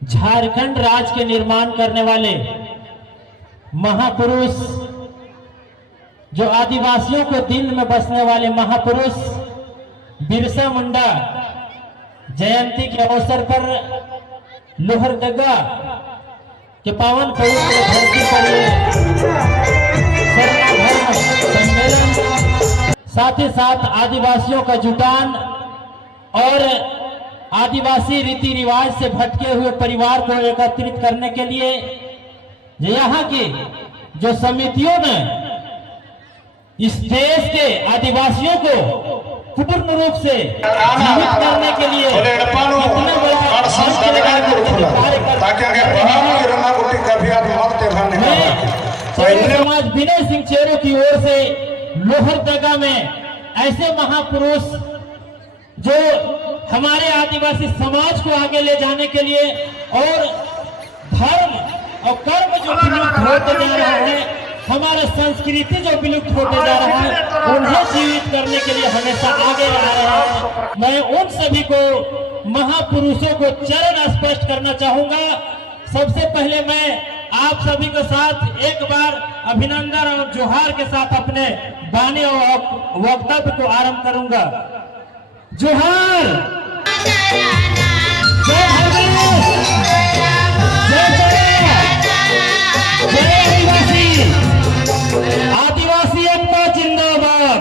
झारखंड राज्य के निर्माण करने वाले महापुरुष, जो आदिवासियों के दिल में बसने वाले महापुरुष बिरसा मुंडा जयंती के अवसर पर लोहरदगा के पावन पवित्र धरती पर धर्म सम्मेलन, साथ ही साथ आदिवासियों का जुटान और आदिवासी रीति रिवाज से भटके हुए परिवार को एकत्रित करने के लिए यहाँ की जो समितियों ने इस देश के आदिवासियों को पूर्ण रूप से जीवित करने के लिए समाज विनय सिंह चेरो की ओर से लोहरदगा में ऐसे महापुरुष जो हमारे आदिवासी समाज को आगे ले जाने के लिए और धर्म और कर्म जो विलुप्त होते जा रहा है, हमारा संस्कृति जो विलुप्त होते जा रहा है, उन्हें जीवित करने के लिए हमेशा आगे आ रहा है। मैं उन सभी को महापुरुषों को चरण स्पष्ट करना चाहूंगा। सबसे पहले मैं आप सभी के साथ एक बार अभिनंदन और जोहार के साथ अपने वाणी और वक्तव्य को आरंभ करूंगा। जोहार, जय आदिवासी, आदिवासी एकता जिंदाबाद,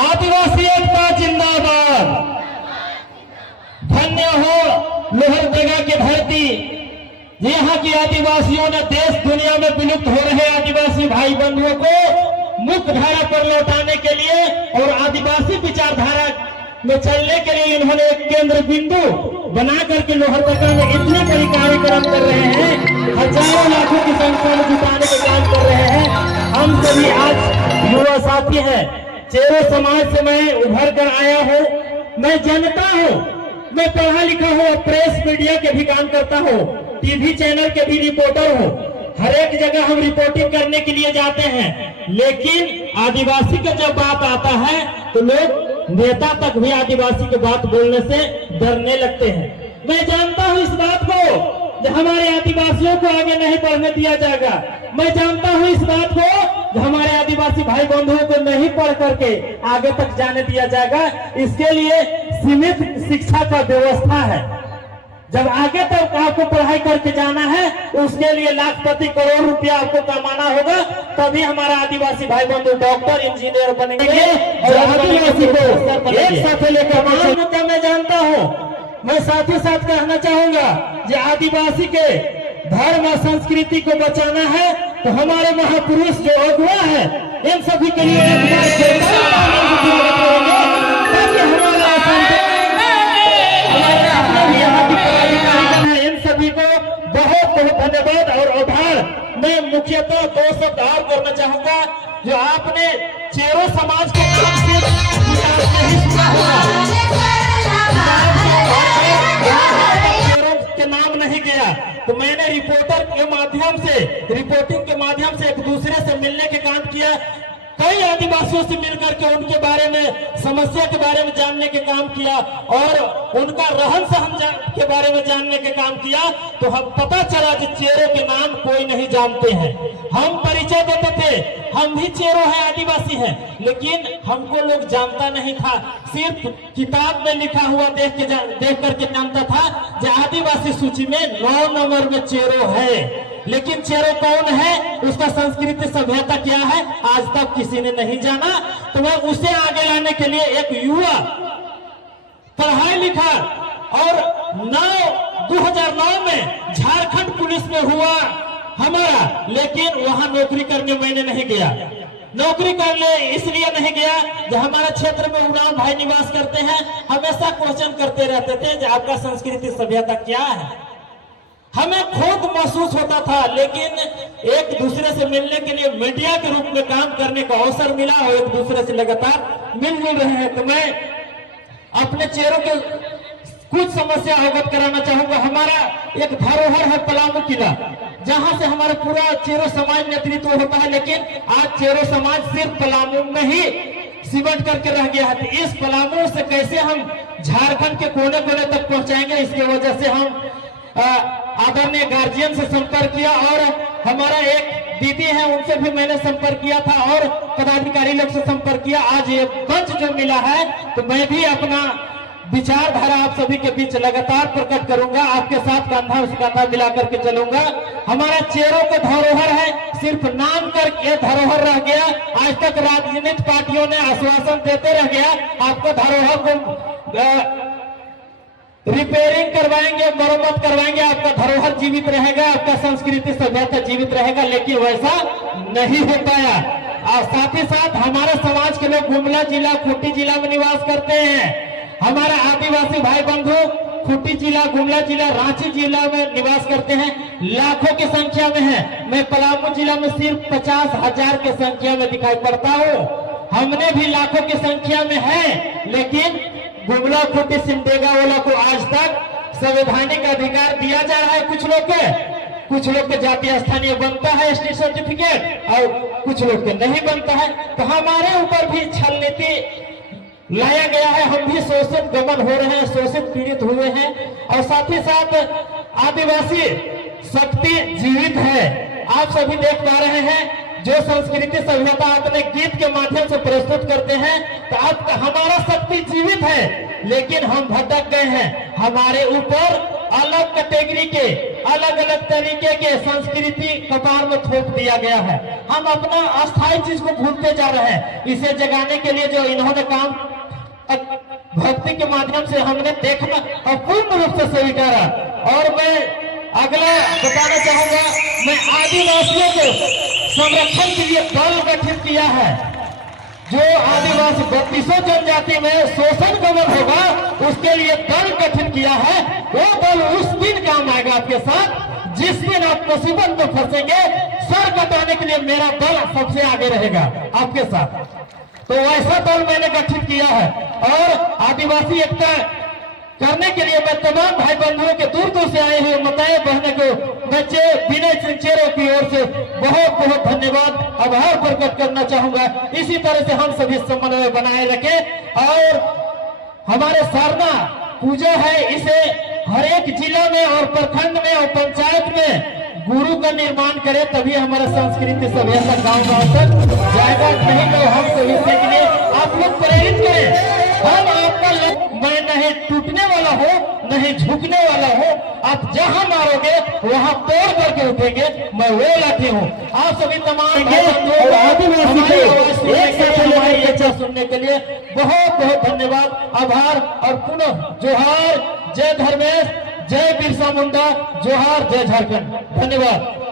आदिवासी एकता जिंदाबाद। धन्य हो लोहरदगा की धरती, यहाँ की आदिवासियों ने देश दुनिया में विलुप्त हो रहे आदिवासी भाई बंधुओं को मुख्य धारा पर लौटाने के लिए और आदिवासी विचारधारा में चलने के लिए इन्होंने एक केंद्र बिंदु बना करके लोहरदगा में इतने बड़ी कार्यक्रम कर रहे हैं, हजारों लाखों की संख्या में जुटाने का काम कर रहे हैं। हम सभी आज युवा साथी हैं, चेरो समाज से मैं उभर कर आया हूँ। मैं जनता हूँ, मैं पढ़ा लिखा हूँ, प्रेस मीडिया के भी काम करता हूँ, टीवी चैनल के भी रिपोर्टर हूँ। हर एक जगह हम रिपोर्टिंग करने के लिए जाते हैं, लेकिन आदिवासी का जब बात आता है तो लोग नेता तक भी आदिवासी की बात बोलने से डरने लगते हैं। मैं जानता हूं इस बात को, कि हमारे आदिवासियों को आगे नहीं बढ़ने दिया जाएगा। मैं जानता हूं इस बात को, कि हमारे आदिवासी भाई बंधुओं को नहीं पढ़ करके आगे तक जाने दिया जाएगा। इसके लिए सीमित शिक्षा का व्यवस्था है। जब आगे तक आपको पढ़ाई करके जाना है, उसके लिए लाखपति करोड़ रुपया आपको कमाना होगा, तभी हमारा आदिवासी भाई बंधु डॉक्टर इंजीनियर बनेंगे और आदिवासी को एक साथ लेकर मैं जानता हूँ। मैं साथ ही साथ कहना चाहूंगा, जो आदिवासी के धर्म और संस्कृति को बचाना है तो हमारे महापुरुष जो अगुआ है, इन सभी के लिए एक बहुत धन्यवाद और आभार। मैं मुख्यतः दो शब्द और करना चाहूंगा। जो आपने चेरो समाज के नाम से नहीं सुना होगा, चेरो के नाम नहीं गया, तो मैंने रिपोर्टर के माध्यम से, रिपोर्टिंग के माध्यम से एक दूसरे से मिलने के काम किया। कई आदिवासियों से मिलकर के उनके बारे में, समस्या के बारे में जानने के काम किया और उनका रहन सहन के बारे में जानने के काम किया। तो हम पता चला कि चेरो के नाम कोई नहीं जानते हैं। हम परिचय देते थे, हम भी चेरो हैं, आदिवासी हैं, लेकिन हमको लोग जानता नहीं था। सिर्फ किताब में लिखा हुआ देख करके जानता था कि आदिवासी सूची में 9 नंबर में चेरो है, लेकिन चेरो कौन है, उसका संस्कृति सभ्यता क्या है, आज तक किसी ने नहीं जाना। तो मैं उसे आगे लाने के लिए एक युवा पढ़ा लिखा और 2009 में झारखंड पुलिस में हुआ हमारा, लेकिन वहां नौकरी करने मैंने नहीं गया। नौकरी करने इसलिए नहीं गया, जब हमारे क्षेत्र में उनाव भाई निवास करते हैं, हमेशा क्वेश्चन करते रहते थे कि आपका संस्कृति सभ्यता क्या है। हमें खुद महसूस होता था, लेकिन एक दूसरे से मिलने के लिए मीडिया के रूप में काम करने का अवसर मिला और एक दूसरे से लगातार मिल रहे हैं। तो मैं अपने चेहरों के कुछ समस्या अवगत कराना चाहूंगा। हमारा एक धरोहर है पलामू किला, जहां से हमारा पूरा चेरो समाज नेतृत्व होता है, लेकिन आज चेरो समाज सिर्फ पलामू में ही सिमट करके रह गया है। तो इस पलामू से कैसे हम झारखंड के कोने कोने तक पहुंचाएंगे, इसकी वजह से हम आदरणीय गार्जियन से संपर्क किया और हमारा एक दीदी है उनसे भी मैंने संपर्क किया था और पदाधिकारी लोग से संपर्क किया। आज ये मंच जो मिला है तो मैं भी अपना विचारधारा आप सभी के बीच लगातार प्रकट करूंगा, आपके साथ कंधा से कंधा मिलाकर के चलूंगा। हमारा चेहरों का धरोहर है, सिर्फ नाम करके धरोहर रह गया। आज तक राजनीतिक पार्टियों ने आश्वासन देते रह गया आपको धरोहर को रिपेयरिंग करवाएंगे, मरम्मत करवाएंगे, आपका धरोहर जीवित रहेगा, आपका संस्कृति सभ्यता जीवित रहेगा, लेकिन वैसा नहीं हो पाया। और साथ ही साथ हमारे समाज के लोग गुमला जिला, खूंटी जिला में निवास करते हैं। हमारा आदिवासी भाई बंधु खूंटी जिला, गुमला जिला, रांची जिला में निवास करते हैं, लाखों की संख्या में है। मैं पलामू जिला में सिर्फ 50,000 की संख्या में दिखाई पड़ता हूँ। हमने भी लाखों की संख्या में है, लेकिन गुमला, खूंटी, सिमडेगा वाला को आज तक संवैधानिक अधिकार दिया जा रहा है। कुछ लोग के जातीय स्थानीय बनता है एसटी सर्टिफिकेट और कुछ लोग के नहीं बनता है। तो हमारे ऊपर भी छल नीति लाया गया है, हम भी शोषित गमन हो रहे हैं, शोषित पीड़ित हुए हैं। और साथ ही साथ आदिवासी शक्ति जीवित है। आप सभी देख पा रहे हैं जो संस्कृति सभ्यता अपने गीत के माध्यम से प्रस्तुत करते हैं, तो आप हमारा शक्ति जीवित है, लेकिन हम भटक गए हैं। हमारे ऊपर अलग कैटेगरी के अलग अलग तरीके के संस्कृति कपार में थोप दिया गया है। हम अपना अस्थायी चीज को भूलते जा रहे हैं। इसे जगाने के लिए जो इन्होंने काम भक्ति के माध्यम से हमने देखना और पूर्ण रूप से स्वीकारा। और मैं अगला बताना चाहूंगा, मैं आदिवासियों को संरक्षण के लिए दल गठित किया है। जो आदिवासी 32 जनजाति में शोषण कवर होगा उसके लिए दल गठित किया है। वो दल उस दिन काम आएगा आपके साथ जिस दिन आप मुसीबत में फंसेंगे। सर कटाने के लिए मेरा दल सबसे आगे रहेगा आपके साथ। तो ऐसा दल मैंने गठित किया है और आदिवासी एकता करने के लिए मैं तमाम भाई बंधुओं के दूर दूर से आए हुए माताएं बहनों को बच्चे विनय सिंचेरों की ओर से बहुत बहुत धन्यवाद आभार प्रकट करना चाहूंगा। इसी तरह से हम सभी समन्वय बनाए रखें और हमारे सारना पूजा है, इसे हर एक जिला में और प्रखंड में और पंचायत में गुरु का निर्माण करे, तभी हमारा संस्कृति सभ्यता गांव गांव तक जाएगा। नहीं तो हम सभी के लिए आप लोग प्रेरित करें। हम आपका मैं नहीं टूटने वाला हो, नहीं झुकने वाला हो। आप जहां मारोगे वहां तोड़ करके उठेंगे, मैं वो लाठी हूँ। आप सभी तमाम चर्चा सुनने के लिए बहुत बहुत धन्यवाद, आभार और पुनः जोहार। जय धर्मेश, जय बिरसा मुंडा, जोहार, जय झारखंड। धन्यवाद।